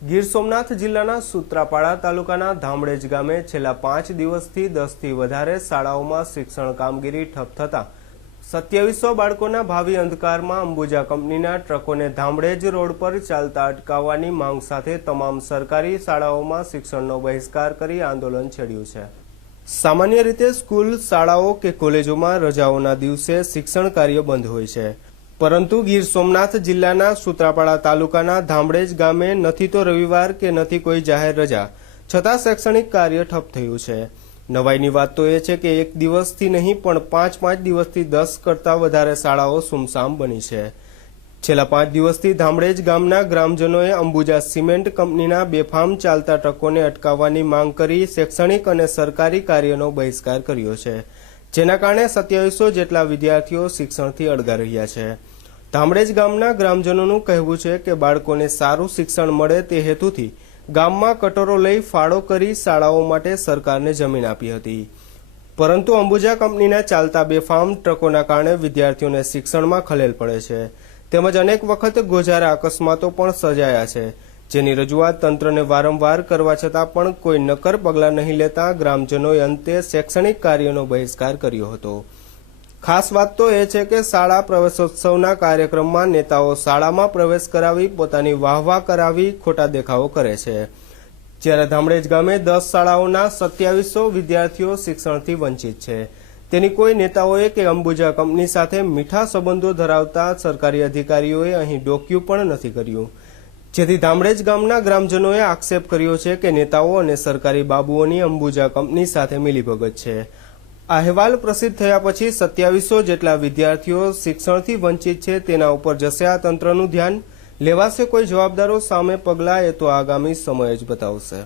ગીર સોમનાથ જિલ્લાના સૂત્રાપાડા તાલુકાના ધામડેજ ગામે છેલ્લા 5 દિવસથી 10થી વધારે શાળાઓમાં શિક્ષણ કામગીરી ઠપ થતા 2700 બાળકોના ભાવિ અંધકારમાં અંબુજા કંપનીના ટ્રકોને ધામડેજ રોડ પર ચાલતા અટકાવવાની માંગ સાથે તમામ સરકારી શાળાઓમાં શિક્ષણનો બહિષ્કાર કરી આંદોલન છેડ્યું છે। સામાન્ય રીતે સ્કૂલ, શાળાઓ કે કોલેજોમાં રજાઓના દિવસે શિક્ષણ કાર્ય બંધ હોય છે, પરંતુ ગીર સોમનાથ જિલ્લાના સૂત્રાપાડા તાલુકાના ધામડેજ ગામે નથી તો રવિવાર કે નથી કોઈ જાહેર રજા, છતાં શૈક્ષણિક કાર્ય ઠપ થયું છે। નવાઈની વાત તો એ છે કે એક દિવસથી નહીં પણ 5 દિવસથી 10 કરતાં વધારે શાળાઓ સુમસામ બની છે। છેલ્લા 5 દિવસથી ધામડેજ ગામના ગ્રામજનોએ અંબુજા સિમેન્ટ કંપનીના બેફામ ચાલતા ટ્રકોને અટકાવવાની માંગ કરી શૈક્ષણિક અને સરકારી કાર્યનો બહિષ્કાર કર્યો છે, જેના કારણે 2700 જેટલા વિદ્યાર્થીઓ શિક્ષણથી અળગા રહ્યા છે। ધામડેજ ગામના ગ્રામજનોનું કહેવું છે કે બાળકોને સારું શિક્ષણ મળે તે હેતુથી ગામમાં કટોરો લઈ ફાળો કરી શાળાઓ માટે સરકારને જમીન આપી હતી, પરંતુ અંબુજા કંપનીના ચાલતા બેફામ ટ્રકોના કારણે વિદ્યાર્થીઓને શિક્ષણમાં ખલેલ પડે છે, તેમજ અનેક વખત ગોઝારા અકસ્માતો પણ સર્જાયા છે, જેની રજૂઆત તંત્રને વારંવાર કરવા છતાં પણ કોઈ નક્કર પગલાં નહીં લેતા ગ્રામજનોએ અંતે શૈક્ષણિક કાર્યનો બહિષ્કાર કર્યો હતો। ખાસ વાત તો એ છે કે શાળા પ્રવેશોત્સવના કાર્યક્રમમાં નેતાઓ શાળામાં પ્રવેશ કરાવી પોતાની વાહવાહ કરાવી ખોટા દેખાવો કરે છે, જ્યારે ધામડેજ ગામે 10 શાળાઓના 2700 વિદ્યાર્થીઓ શિક્ષણથી વંચિત છે, તેની કોઈ નેતાઓએ કે અંબુજા કંપની સાથે મીઠા સંબંધો ધરાવતા સરકારી અધિકારીઓએ અહીં ડોક્યું પણ નથી કર્યું, જેથી ધામડેજ ગામના ગ્રામજનોએ આક્ષેપ કર્યો છે કે નેતાઓ અને સરકારી બાબુઓની અંબુજા કંપની સાથે મિલીભગત છે। આ અહેવાલ પ્રસિદ્ધ થયા પછી 2700 જેટલા વિદ્યાર્થીઓ શિક્ષણથી વંચિત છે, તેના ઉપર જશે આ તંત્રનું ધ્યાન, લેવાશે કોઈ જવાબદારો સામે પગલાં, એ તો આગામી સમય જ બતાવશે।